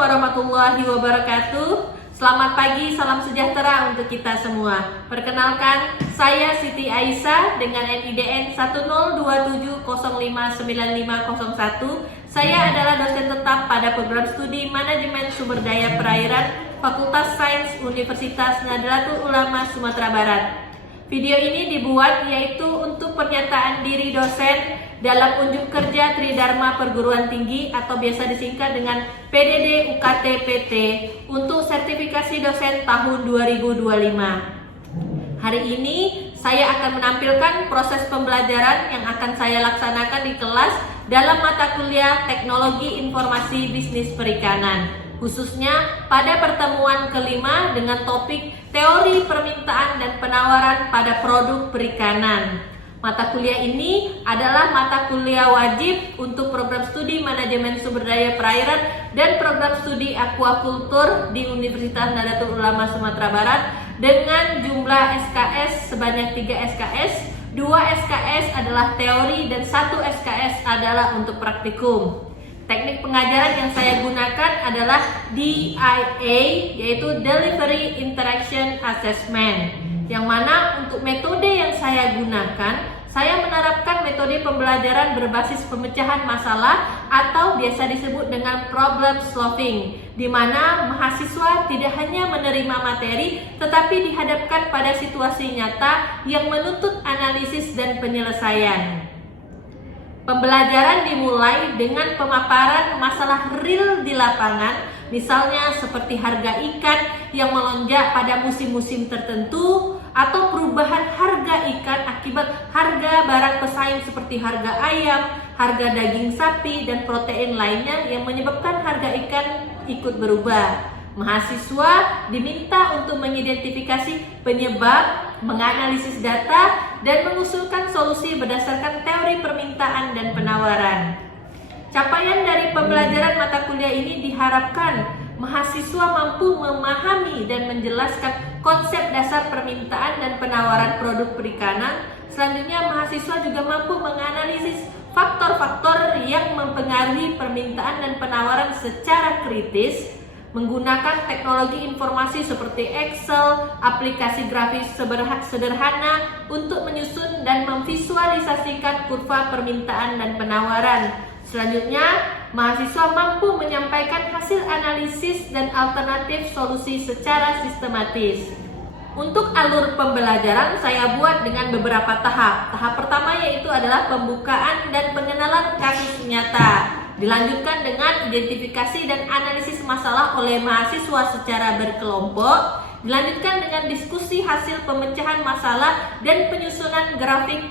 warahmatullahi wabarakatuh. Selamat pagi, salam sejahtera untuk kita semua. Perkenalkan, saya Siti Aisyah dengan NIDN 1027059501. Saya adalah dosen tetap pada program studi Manajemen Sumber Daya Perairan Fakultas Sains Universitas Nahdlatul Ulama Sumatera Barat. Video ini dibuat yaitu untuk pernyataan diri dosen dalam unjuk kerja Tridharma Perguruan Tinggi atau biasa disingkat dengan PDD UKT PT untuk sertifikasi dosen tahun 2025. Hari ini saya akan menampilkan proses pembelajaran yang akan saya laksanakan di kelas dalam mata kuliah Teknologi Informasi Bisnis Perikanan, khususnya pada pertemuan kelima dengan topik Teori Permintaan dan Penawaran pada Produk Perikanan. Mata kuliah ini adalah mata kuliah wajib untuk program studi Manajemen Sumber Daya Perairan dan program studi Aquacultur di Universitas Nahdlatul Ulama Sumatera Barat dengan jumlah SKS sebanyak 3 SKS, 2 SKS adalah teori dan 1 SKS adalah untuk praktikum. Teknik pengajaran yang saya gunakan adalah DIA, yaitu Delivery Interaction Assessment, yang mana untuk metode yang saya gunakan, saya menerapkan metode pembelajaran berbasis pemecahan masalah atau biasa disebut dengan problem solving, di mana mahasiswa tidak hanya menerima materi tetapi dihadapkan pada situasi nyata yang menuntut analisis dan penyelesaian. Pembelajaran dimulai dengan pemaparan masalah real di lapangan, misalnya seperti harga ikan yang melonjak pada musim-musim tertentu, atau perubahan harga ikan akibat harga barang pesaing seperti harga ayam, harga daging sapi, dan protein lainnya yang menyebabkan harga ikan ikut berubah. Mahasiswa diminta untuk mengidentifikasi penyebab, menganalisis data, dan mengusulkan solusi berdasarkan teori permintaan dan penawaran. Capaian dari pembelajaran mata kuliah ini diharapkan mahasiswa mampu memahami dan menjelaskan konsep dasar permintaan dan penawaran produk perikanan. Selanjutnya, mahasiswa juga mampu menganalisis faktor-faktor yang mempengaruhi permintaan dan penawaran secara kritis, menggunakan teknologi informasi seperti Excel, aplikasi grafis sederhana untuk menyusun dan memvisualisasikan kurva permintaan dan penawaran. Selanjutnya, mahasiswa mampu menyampaikan hasil analisis dan alternatif solusi secara sistematis. Untuk alur pembelajaran saya buat dengan beberapa tahap. Tahap pertama yaitu adalah pembukaan dan pengenalan kasus nyata. Dilanjutkan dengan identifikasi dan analisis masalah oleh mahasiswa secara berkelompok. Dilanjutkan dengan diskusi hasil pemecahan masalah dan penyusunan grafik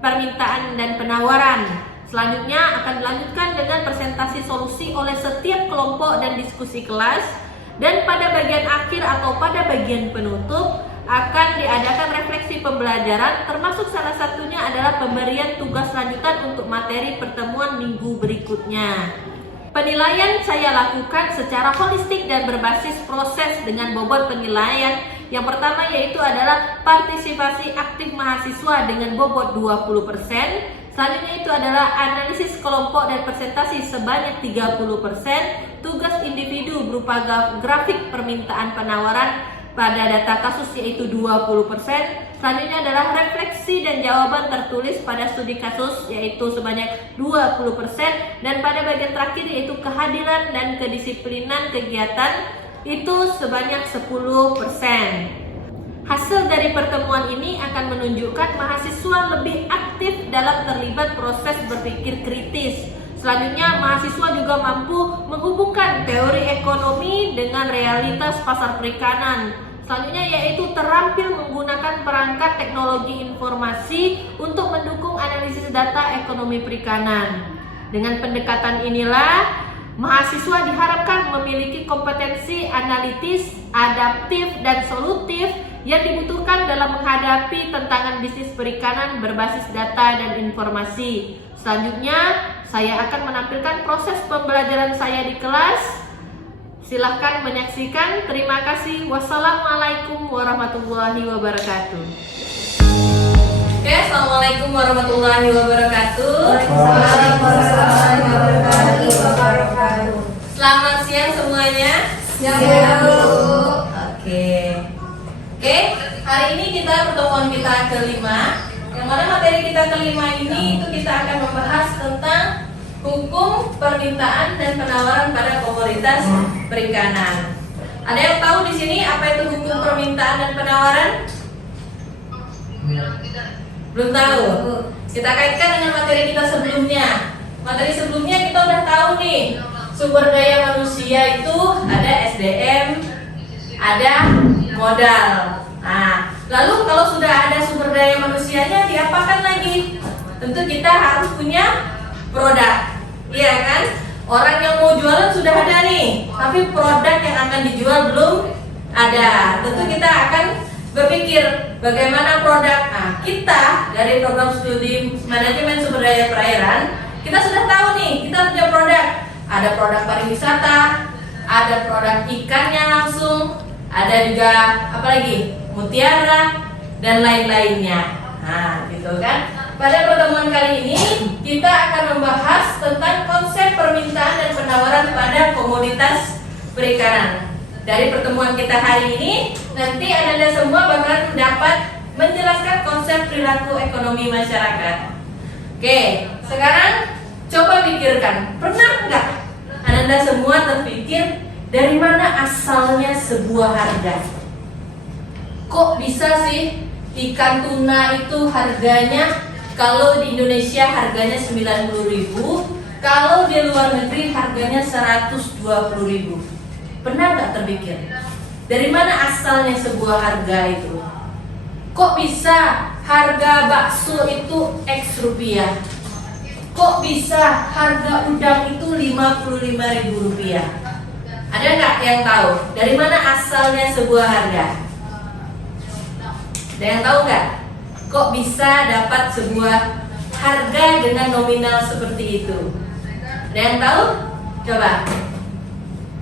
permintaan dan penawaran. Selanjutnya akan dilanjutkan dengan presentasi solusi oleh setiap kelompok dan diskusi kelas. Dan pada bagian akhir atau pada bagian penutup akan diadakan refleksi pembelajaran, termasuk salah satunya adalah pemberian tugas lanjutan untuk materi pertemuan minggu berikutnya. Penilaian saya lakukan secara holistik dan berbasis proses dengan bobot penilaian. Yang pertama yaitu adalah partisipasi aktif mahasiswa dengan bobot 20%. Selanjutnya itu adalah analisis kelompok dan presentasi sebanyak 30%, tugas individu berupa grafik permintaan penawaran pada data kasus yaitu 20%. Selanjutnya adalah refleksi dan jawaban tertulis pada studi kasus yaitu sebanyak 20%, dan pada bagian terakhir yaitu kehadiran dan kedisiplinan kegiatan itu sebanyak 10%. Hasil dari pertemuan ini akan menunjukkan mahasiswa lebih aktif dalam terlibat proses berpikir kritis. Selanjutnya, mahasiswa juga mampu menghubungkan teori ekonomi dengan realitas pasar perikanan. Selanjutnya yaitu terampil menggunakan perangkat teknologi informasi untuk mendukung analisis data ekonomi perikanan. Dengan pendekatan inilah, mahasiswa diharapkan memiliki kompetensi analitis, adaptif, dan solutif yang dibutuhkan dalam menghadapi tantangan bisnis perikanan berbasis data dan informasi. Selanjutnya, saya akan menampilkan proses pembelajaran saya di kelas. Silahkan menyaksikan. Terima kasih. Wassalamualaikum warahmatullahi wabarakatuh. Oke, assalamualaikum warahmatullahi wabarakatuh. Waalaikumsalam warahmatullahi wabarakatuh. Selamat siang semuanya. Siang, Bu. Oke, hari ini pertemuan kita kelima. Yang mana materi kita kelima ini itu kita akan membahas tentang hukum permintaan dan penawaran pada komoditas perikanan. Ada yang tahu di sini apa itu hukum permintaan dan penawaran? Belum tahu. Kita kaitkan dengan materi kita sebelumnya. Materi sebelumnya kita udah tahu nih, sumber daya manusia itu ada SDM, ada modal. Nah, lalu kalau sudah ada sumber daya manusianya, diapakan lagi? Tentu kita harus punya produk, iya kan? Orang yang mau jualan sudah ada nih, tapi produk yang akan dijual belum ada. Tentu kita akan berpikir bagaimana produk. Nah, kita dari program studi manajemen sumber daya perairan, kita sudah tahu nih, kita punya produk. Ada produk pariwisata, ada produk ikannya langsung, ada juga apa lagi? Mutiara dan lain-lainnya. Nah, gitu kan. Pada pertemuan kali ini kita akan membahas tentang konsep permintaan dan penawaran pada komoditas perikanan. Dari pertemuan kita hari ini, nanti Anda semua bakalan dapat menjelaskan konsep perilaku ekonomi masyarakat. Oke, sekarang coba pikirkan, pernah nggak Anda semua terpikir dari mana asalnya sebuah harga? Kok bisa sih ikan tuna itu harganya kalau di Indonesia harganya 90.000, kalau di luar negeri harganya 120.000? Pernah nggak terpikir dari mana asalnya sebuah harga itu? Kok bisa harga bakso itu X rupiah? Kok bisa harga udang itu 55.000 rupiah? Ada nggak yang tahu dari mana asalnya sebuah harga? Ada yang tahu nggak? Kok bisa dapat sebuah harga dengan nominal seperti itu? Ada yang tahu? Coba.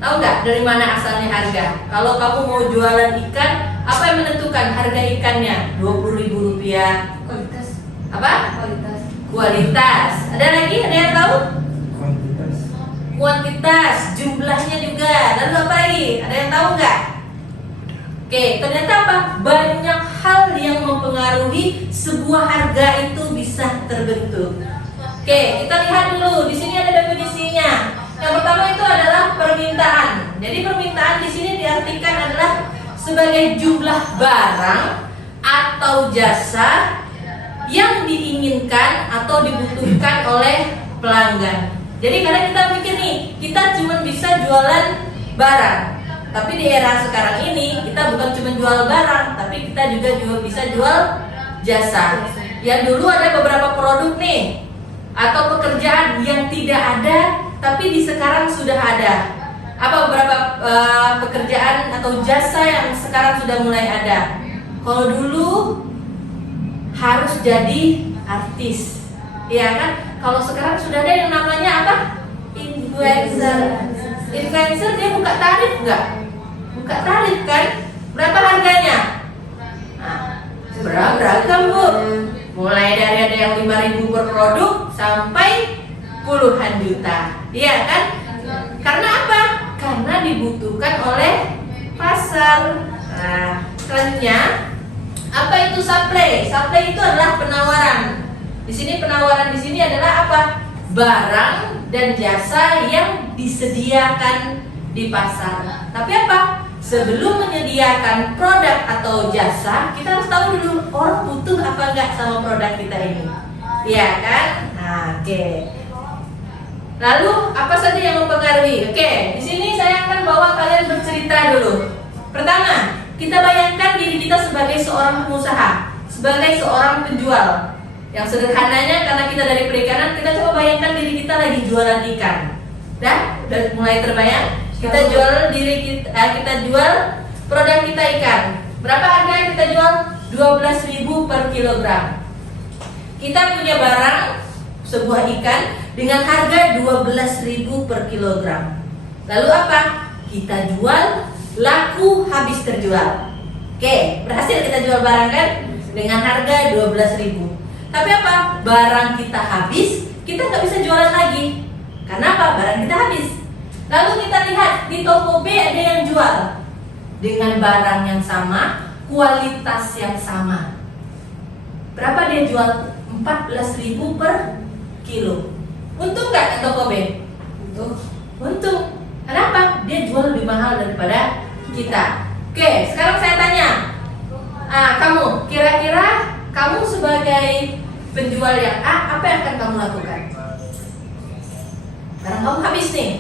Tahu nggak dari mana asalnya harga? Kalau kamu mau jualan ikan, apa yang menentukan harga ikannya? 20.000 rupiah. Kualitas. Apa? Kualitas. Kualitas. Ada lagi? Ada yang tahu? Kuantitas. Kuantitas. Jumlahnya juga. Lalu apa lagi? Ada yang tahu nggak? Oke, ternyata apa? Banyak hal yang mempengaruhi sebuah harga itu bisa terbentuk. Oke, kita lihat dulu. Di sini ada definisinya. Yang pertama itu adalah permintaan. Jadi permintaan di sini diartikan adalah sebagai jumlah barang atau jasa yang diinginkan atau dibutuhkan oleh pelanggan. Jadi kadang kita pikir nih, kita cuma bisa jualan barang. Tapi di era sekarang ini kita bukan cuma jual barang, tapi kita juga bisa jual jasa. Yang dulu ada beberapa produk nih atau pekerjaan yang tidak ada, tapi di sekarang sudah ada. Apa beberapa pekerjaan atau jasa yang sekarang sudah mulai ada? Kalau dulu harus jadi artis, ya kan? Kalau sekarang sudah ada yang namanya apa? Influencer. Influencer dia buka tarif nggak? Buka tarif kan? Berapa harganya? Nah, beragam Bu. Mulai dari ada yang 5.000 per produk sampai puluhan juta. Iya kan? Karena apa? Karena dibutuhkan oleh pasar. Nah, selanjutnya apa itu supply? Supply itu adalah penawaran. Di sini penawaran di sini adalah apa? Barang dan jasa yang disediakan di pasar. Tapi apa? Sebelum menyediakan produk atau jasa, kita harus tahu dulu orang butuh apa enggak sama produk kita ini. Iya kan? Nah, oke. Lalu apa saja yang mempengaruhi? Oke, di sini saya akan bawa kalian bercerita dulu. Pertama, kita bayangkan diri kita sebagai seorang pengusaha, sebagai seorang penjual. Yang sederhananya karena kita dari perikanan, kita coba bayangkan diri kita lagi jualan ikan. Udah mulai terbayang? Kita jual kita jual produk kita ikan. Berapa harga yang kita jual? 12.000 per kilogram. Kita punya barang sebuah ikan dengan harga 12.000 per kilogram. Lalu apa? Kita jual, laku, habis terjual. Oke, berhasil kita jual barang kan dengan harga 12.000. Tapi apa? Barang kita habis, kita nggak bisa jualan lagi. Karena apa? Barang kita habis. Lalu kita lihat di toko B ada yang jual dengan barang yang sama, kualitas yang sama. Berapa dia jual? 14.000 per kilo. Untung nggak ke toko B? Untung. Kenapa? Dia jual lebih mahal daripada kita. Oke, sekarang saya tanya, kamu kira-kira kamu sebagai penjual yang A, apa yang akan kamu lakukan? Barang kamu habis nih,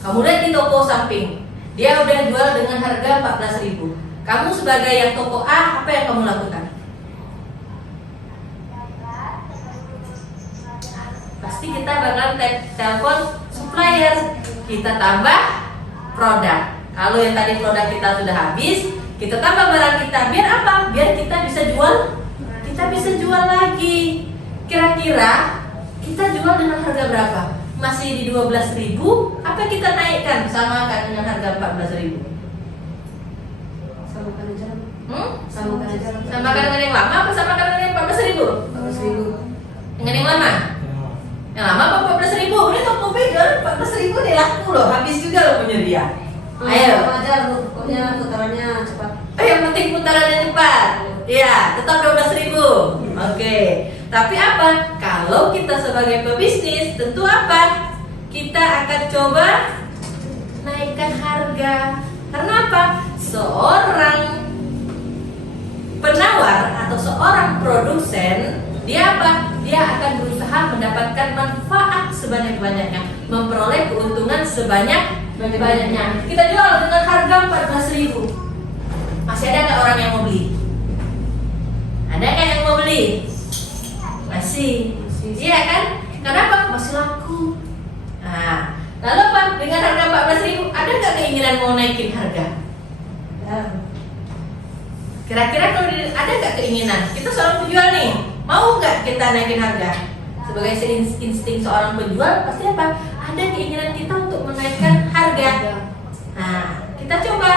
kamu lihat di toko samping, dia udah jual dengan harga 14.000. Kamu sebagai yang toko A, apa yang kamu lakukan? Pasti kita bakalan telepon supplier, kita tambah produk. Kalau yang tadi produk kita sudah habis, kita tambah barang kita. Biar apa? Biar kita bisa jual. Kita bisa jual lagi. Kira-kira kita jual dengan harga berapa? Masih di 12.000? Apa kita naikkan samakan dengan harga 14.000? Samakan aja. Samakan aja. Samakan dengan yang lama apa samakan dengan yang 14.000? 14.000. Dengan yang lama? Yang lama apa 14.000? Ini toko B jual 14.000 nih, laku loh, habis juga loh punya dia. Ayo. Aja, pokoknya putarannya cepat. Yang penting putarannya cepat. Iya, tetap 12.000. Oke. Tapi apa? Kalau kita sebagai pebisnis, tentu apa? Kita akan coba naikkan harga. Karena apa? Seorang penawar atau seorang produsen, dia apa? Dia akan berusaha mendapatkan manfaat sebanyak-banyaknya, memperoleh keuntungan sebanyak-banyaknya. Kita jual dengan harga 14.000. Masih ada nggak orang yang mau beli? Ada nggak yang mau beli? Masih. Iya kan? Kenapa? Masih laku. Nah, lalu apa? Dengan harga 14.000, ada nggak keinginan mau naikin harga? Kira-kira kalau ada nggak keinginan? Kita seorang penjual nih, mau nggak kita naikin harga? Sebagai insting seorang penjual, pasti apa? Ada keinginan kita untuk menaikkan harga. Nah, kita coba.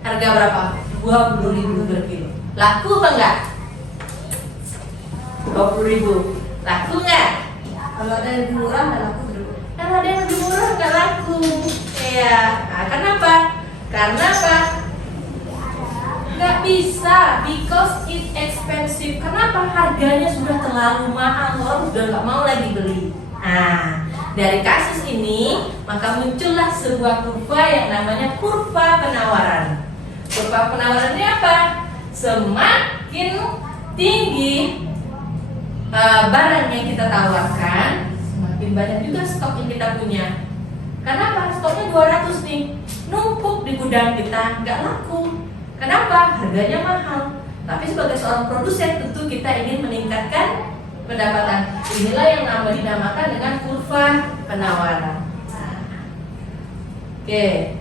Harga berapa? 20.000 per kilo. Laku apa enggak? 20.000. Laku nggak? Kalau ada yang lebih murah, nggak laku dulu. Kalau ada yang lebih murah nggak laku. Iya. Nah, kenapa? Karena apa? Nggak bisa, because it's expensive. Kenapa? Harganya sudah terlalu mahal, orang sudah nggak mau lagi beli. Nah, dari kasus ini maka muncullah sebuah kurva yang namanya kurva penawaran. Kurva penawaran ini apa? Semakin tinggi barang yang kita tawarkan, semakin banyak juga stok yang kita punya. Kenapa? Stoknya 200 nih, numpuk di gudang kita, nggak laku. Kenapa? Harganya mahal. Tapi sebagai seorang produsen tentu kita ingin meningkatkan pendapatan. Inilah yang dinamakan dengan kurva penawaran. Oke.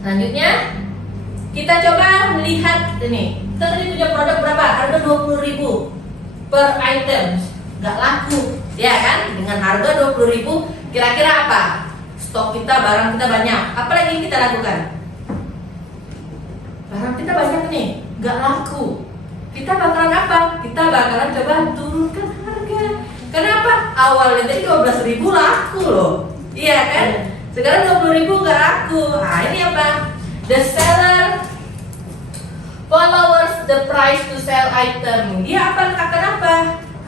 Selanjutnya kita coba melihat ini. Kita tadi punya produk berapa? Harga 20.000 per item. Nggak laku, ya kan? Dengan harga 20.000, kira-kira apa? Stok kita, barang kita banyak. Apa lagi yang kita lakukan? Barang kita banyak nih, nggak laku. Kita bakalan apa? Kita bakalan coba turunkan harga. Kenapa? Awalnya tadi 12.000 laku loh, iya kan? Sekarang 20.000 nggak laku. Nah ini apa? The seller followers the price to sell item. Dia akan apa?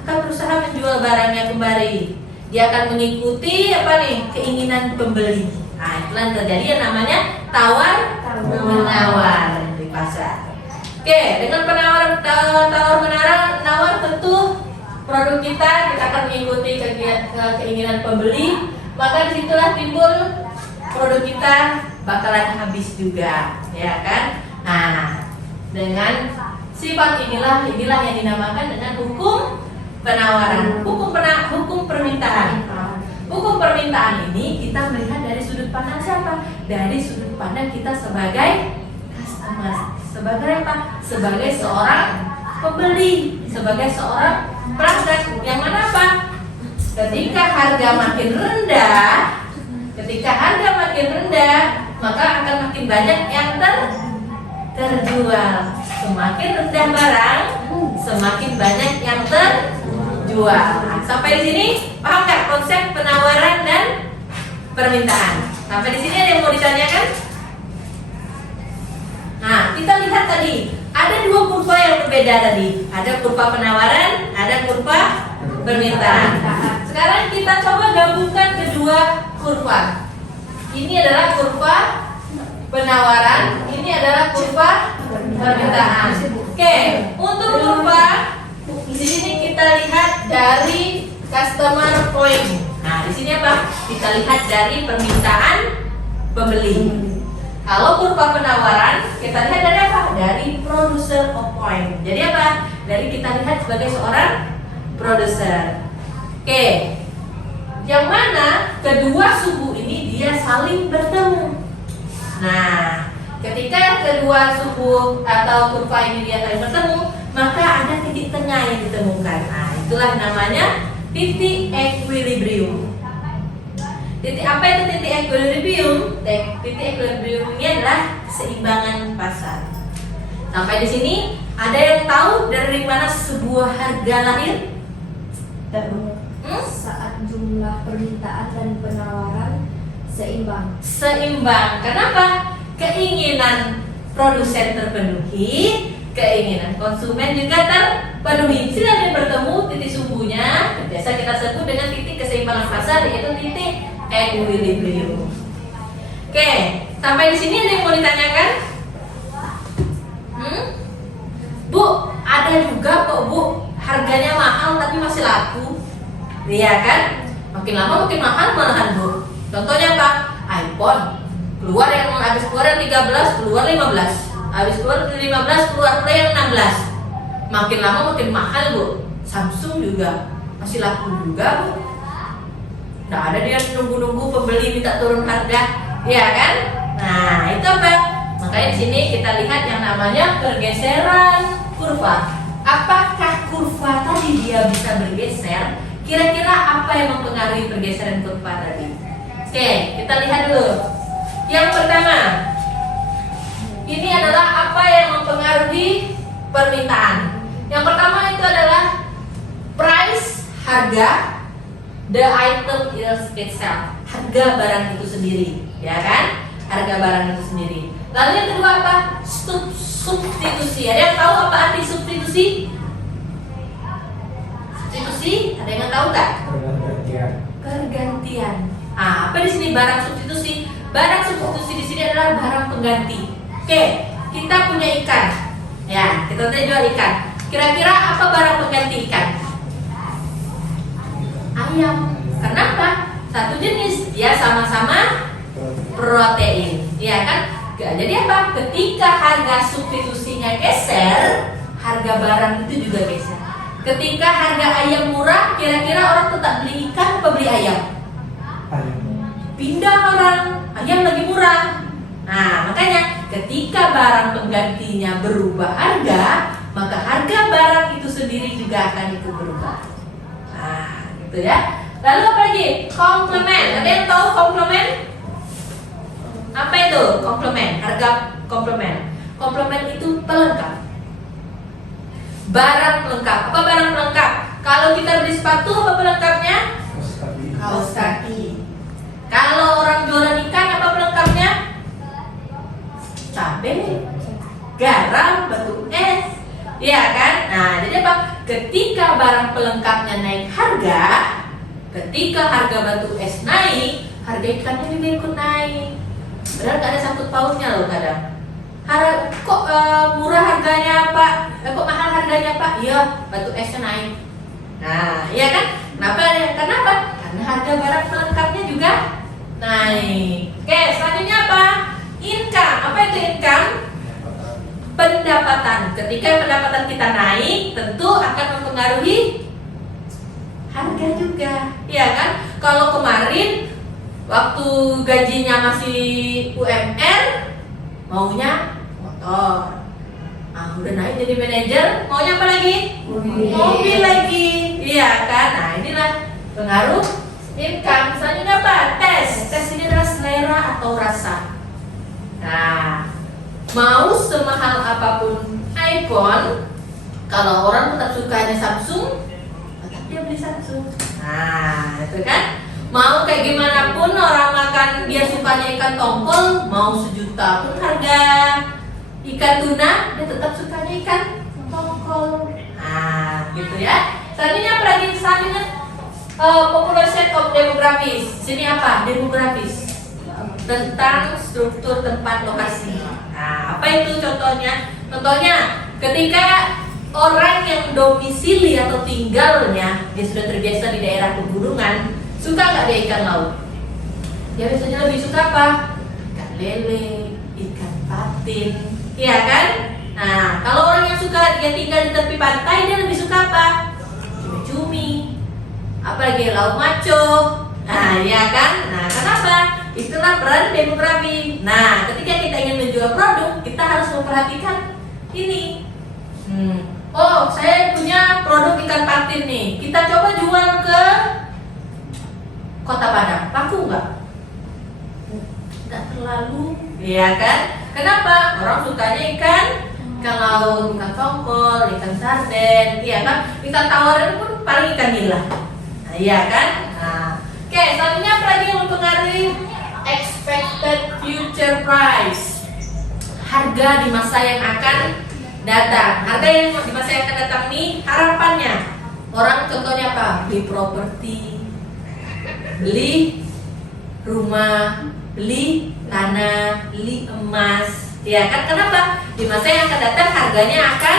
Akan berusaha menjual barangnya kembali. Dia akan mengikuti apa nih? Keinginan pembeli. Nah itulah yang terjadi yang namanya tawar menawar di pasar. Oke, dengan tawar menawar tentu produk kita akan mengikuti keinginan pembeli, maka disitulah timbul produk kita bakalan habis juga, ya kan? Nah, dengan sifat inilah yang dinamakan dengan hukum penawaran, hukum permintaan. Hukum permintaan ini kita melihat dari sudut pandang siapa? Dari sudut pandang kita sebagai customer. Sebagai apa? Sebagai seorang pembeli, sebagai seorang pelanggan. Yang mana apa? Ketika harga makin rendah, maka akan makin banyak yang terjual. Semakin rendah barang, semakin banyak yang terjual. Sampai di sini paham nggak konsep penawaran dan permintaan? Sampai di sini ada yang mau ditanyakan? Nah, kita lihat tadi ada dua kurva yang berbeda tadi. Ada kurva penawaran, ada kurva permintaan. Sekarang kita coba gabungkan kedua kurva. Ini adalah kurva penawaran, ini adalah kurva permintaan. Oke, untuk kurva di sini kita lihat dari customer point. Nah, di sini apa? Kita lihat dari permintaan pembeli. Kalau kurva penawaran, kita lihat dari apa? Dari producer of point. Jadi apa? Dari kita lihat sebagai seorang produser. Oke, yang mana kedua suku ini dia saling bertemu. Nah, ketika kedua suku atau kurva ini dia saling bertemu, maka ada titik tengah yang ditemukan. Nah, itulah namanya titik equilibrium. Titik apa itu titik equilibrium? Titik equilibrium ini adalah keseimbangan pasar. Sampai di sini ada yang tahu dari mana sebuah harga lahir? Saat jumlah permintaan dan penawaran seimbang. Seimbang. Kenapa? Keinginan produsen terpenuhi, keinginan konsumen juga terpenuhi. Sila bertemu titik sumbunya, biasa kita sebut dengan titik keseimbangan pasar, yaitu titik equilibrium. Oke, sampai di sini ada yang mau ditanyakan? Bu, ada juga kok Bu, harganya mahal tapi masih laku. Iya kan? Makin lama makin mahal malahan Bu. Contohnya apa? iPhone. Keluar yang habis keluar yang 13, keluar 15. Habis keluar 15, keluar yang 16. Makin lama makin mahal Bu. Samsung juga masih laku juga Bu. Nggak ada dia nunggu-nunggu pembeli minta turun harga, iya kan? Nah, itu apa? Makanya di sini kita lihat yang namanya pergeseran kurva. Apakah kurva tadi dia bisa bergeser? Kira-kira apa yang mempengaruhi pergeseran kurva tadi? Oke, kita lihat dulu. Yang pertama, ini adalah apa yang mempengaruhi permintaan. Yang pertama itu adalah price, harga, the item itself, harga barang itu sendiri, ya kan? Harga barang itu sendiri. Lalu yang kedua apa? Substitusi. Ada yang tahu apa arti substitusi? Substitusi, ada yang tahu nggak? Pergantian. Ah, apa di sini barang substitusi? Barang substitusi di sini adalah barang pengganti. Oke, kita punya ikan. Ya, kita tadi jual ikan. Kira-kira apa barang pengganti ikan? Ayam. Kenapa? Satu jenis, dia sama-sama protein. Iya kan? Jadi apa? Ketika harga substitusinya geser, harga barang itu juga geser. Ketika harga ayam murah, kira-kira orang tetap beli ikan atau beli ayam? Pindah orang, ayam lagi murah. Nah, makanya ketika barang penggantinya berubah harga, maka harga barang itu sendiri juga akan ikut berubah. Nah, gitu ya. Lalu apa lagi? Komplement. Ada yang tahu komplement? Apa itu komplement? Harga komplement. Komplement itu pelengkap. Barang pelengkap. Apa barang pelengkap? Kalau kita beli sepatu, apa pelengkapnya? Kaos kaki. Kalau orang jualan ikan, apa pelengkapnya? Cabai, garam, batu es, iya kan? Nah, jadi apa? Ketika barang pelengkapnya naik harga, ketika harga batu es naik, harga ikannya juga ikut naik. Padahal gak ada sangkut pautnya loh kadang. Kok murah harganya Pak? Kok mahal harganya Pak? Iya, batu esnya naik. Nah, iya kan? Kenapa? Karena harga barang pelengkapnya juga naik. Oke, selanjutnya apa? Income. Apa itu income? Pendapatan. Ketika pendapatan kita naik, tentu akan mempengaruhi harga juga, iya kan? Kalau kemarin waktu gajinya masih UMR, maunya motor. Ah, udah naik jadi manajer, maunya apa lagi? Mobil lagi, iya kan? Nah, inilah pengaruh income. Selanjutnya apa? Tes. Tes ini adalah selera atau rasa. Nah, mau semahal apapun iPhone, kalau orang tetap sukanya Samsung, tetap dia beli Samsung. Nah, itu kan. Mau kayak gimana pun orang makan dia sukanya ikan tongkol, mau 1 juta pun harga ikan tuna, dia tetap sukanya ikan tongkol. Nah, gitu ya. Selanjutnya apa lagi? Selanjutnya population of demographics. Sini apa? Demografis tentang struktur tempat lokasi. Nah, apa itu contohnya? Contohnya ketika orang yang domisili atau tinggalnya dia sudah terbiasa di daerah pegunungan, suka nggak dia ikan laut? Dia biasanya lebih suka apa? Ikan lele, ikan patin, iya kan? Nah, kalau orang yang suka dia tinggal di tepi pantai, dia lebih suka apa? Cumi-cumi, apalagi lauk maco. Nah, iya kan? Nah, kenapa? Itulah peran demografi. Nah, ketika kita ingin menjual produk, kita harus memperhatikan ini. Oh, saya punya produk ikan patin nih. Kita coba jual ke Kota Padang. Laku nggak? Nggak terlalu, iya kan? Kenapa? Orang sukanya ikan laut, ikan tongkol, ikan sarden, iya kan? Ikan tawar pun paling ikan nila. Nah, iya kan? Nah, oke, selanjutnya apa lagi yang mempengaruhi expected future price? Harga di masa yang akan datang. Harga yang di masa yang akan datang ini harapannya. Orang contohnya apa? Beli properti, beli rumah, beli tanah, beli emas. Ya kan? Kenapa? Di masa yang akan datang harganya akan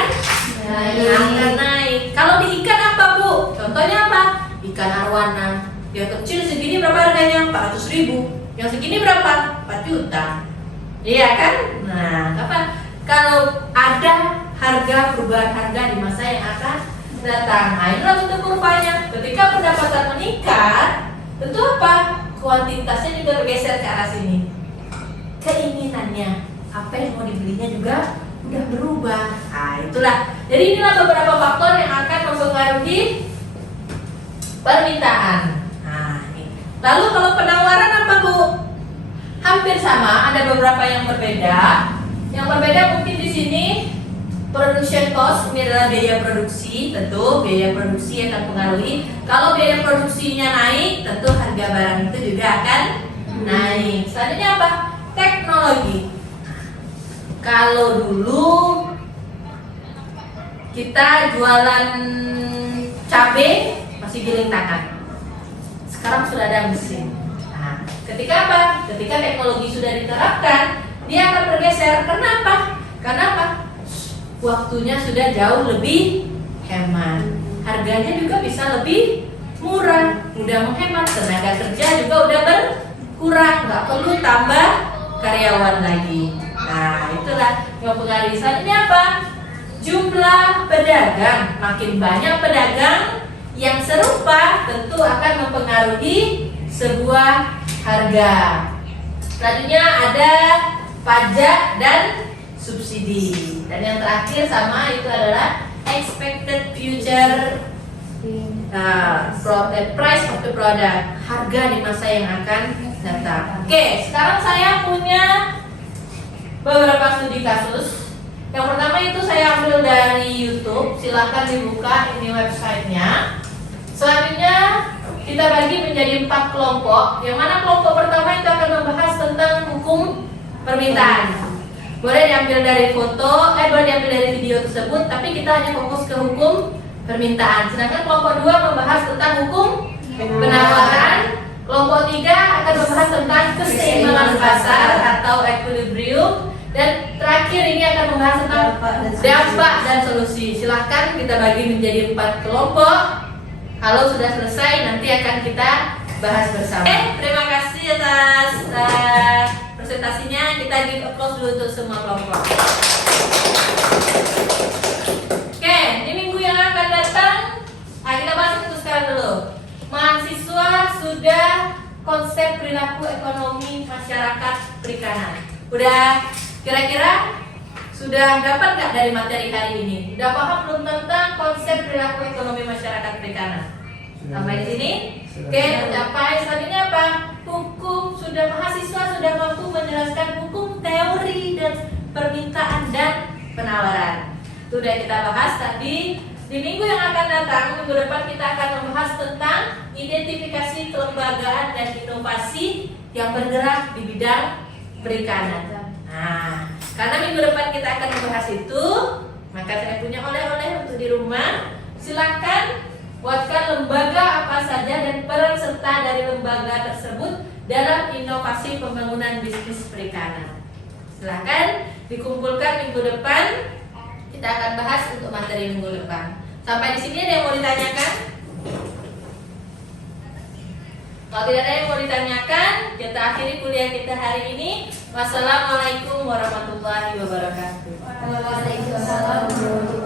naik. Kalau di ikan apa, Bu? Contohnya apa? Ikan arwana. Yang kecil segini berapa harganya? 400.000. Yang segini berapa? 4 juta. Iya kan? Nah, apa? Kalau ada harga perubahan harga di masa yang akan datang. Nah, inilah bentuk kurvanya. Ketika pendapatan meningkat, tentu apa? Kuantitasnya juga bergeser ke arah sini. Keinginannya, apa yang mau dibelinya juga udah berubah. Nah, itulah. Jadi inilah beberapa faktor yang akan mempengaruhi permintaan. Nah, ini. Lalu kalau penawaran apa, Bu? Hampir sama, ada beberapa yang berbeda. Yang berbeda mungkin di sini production cost, ini adalah biaya produksi. Tentu biaya produksi akan mempengaruhi. Kalau biaya produksinya naik, tentu harga barang itu juga akan naik. Selanjutnya apa? Teknologi. Kalau dulu kita jualan cabai masih giling tangan, sekarang sudah ada mesin. Nah, ketika apa? Ketika teknologi sudah diterapkan, dia akan bergeser. Kenapa? Karena apa? Waktunya sudah jauh lebih hemat, harganya juga bisa lebih murah, udah menghemat, tenaga kerja juga udah berkurang, nggak perlu tambah karyawan lagi. Nah, itulah yang mempengaruhi. Selanjutnya apa? Jumlah pedagang. Makin banyak pedagang yang serupa, tentu akan mempengaruhi sebuah harga. Selanjutnya ada pajak dan subsidi. Dan yang terakhir sama, itu adalah expected future price of the product, harga di masa yang akan datang. Oke, sekarang saya punya beberapa studi kasus. Yang pertama itu saya ambil dari YouTube, silahkan dibuka ini websitenya. Selanjutnya kita bagi menjadi 4 kelompok. Yang mana kelompok pertama itu akan membahas tentang hukum permintaan. Boleh diambil dari foto, boleh diambil dari video tersebut, tapi kita hanya fokus ke hukum permintaan. Sedangkan kelompok 2 membahas tentang hukum penawaran. Kelompok 3 akan membahas tentang keseimbangan pasar atau equilibrium. Dan terakhir ini akan membahas tentang dampak dan solusi. Silahkan kita bagi menjadi 4 kelompok. Kalau sudah selesai nanti akan kita bahas bersama. Terima kasih atas presentasinya. Kita give applause dulu untuk semua kelompok. Oke, di minggu yang akan datang, kita bahas itu sekarang dulu. Mahasiswa sudah konsep perilaku ekonomi masyarakat perikanan. Udah kira-kira sudah dapat nggak dari materi hari ini? Udah paham belum tentang konsep perilaku ekonomi masyarakat perikanan? Sampai di sini? Oke, mencapai selanjutnya apa? Hukum. Sudah mahasiswa sudah mampu menjelaskan hukum, teori, dan permintaan dan penawaran. Itu udah kita bahas tadi. Di minggu yang akan datang, minggu depan kita akan membahas tentang identifikasi kelemahan kelembagaan dan inovasi yang bergerak di bidang perikanan. Nah, karena minggu depan kita akan membahas itu, maka saya punya oleh-oleh untuk di rumah. Silakan buatkan lembaga apa saja dan peran serta dari lembaga tersebut dalam inovasi pembangunan bisnis perikanan. Silakan dikumpulkan minggu depan. Kita akan bahas untuk materi minggu depan. Sampai di sini ada yang mau ditanyakan? Kalau tidak ada yang mau ditanyakan, kita akhiri kuliah kita hari ini. Wassalamualaikum warahmatullahi wabarakatuh. Waalaikumsalam warahmatullahi wabarakatuh.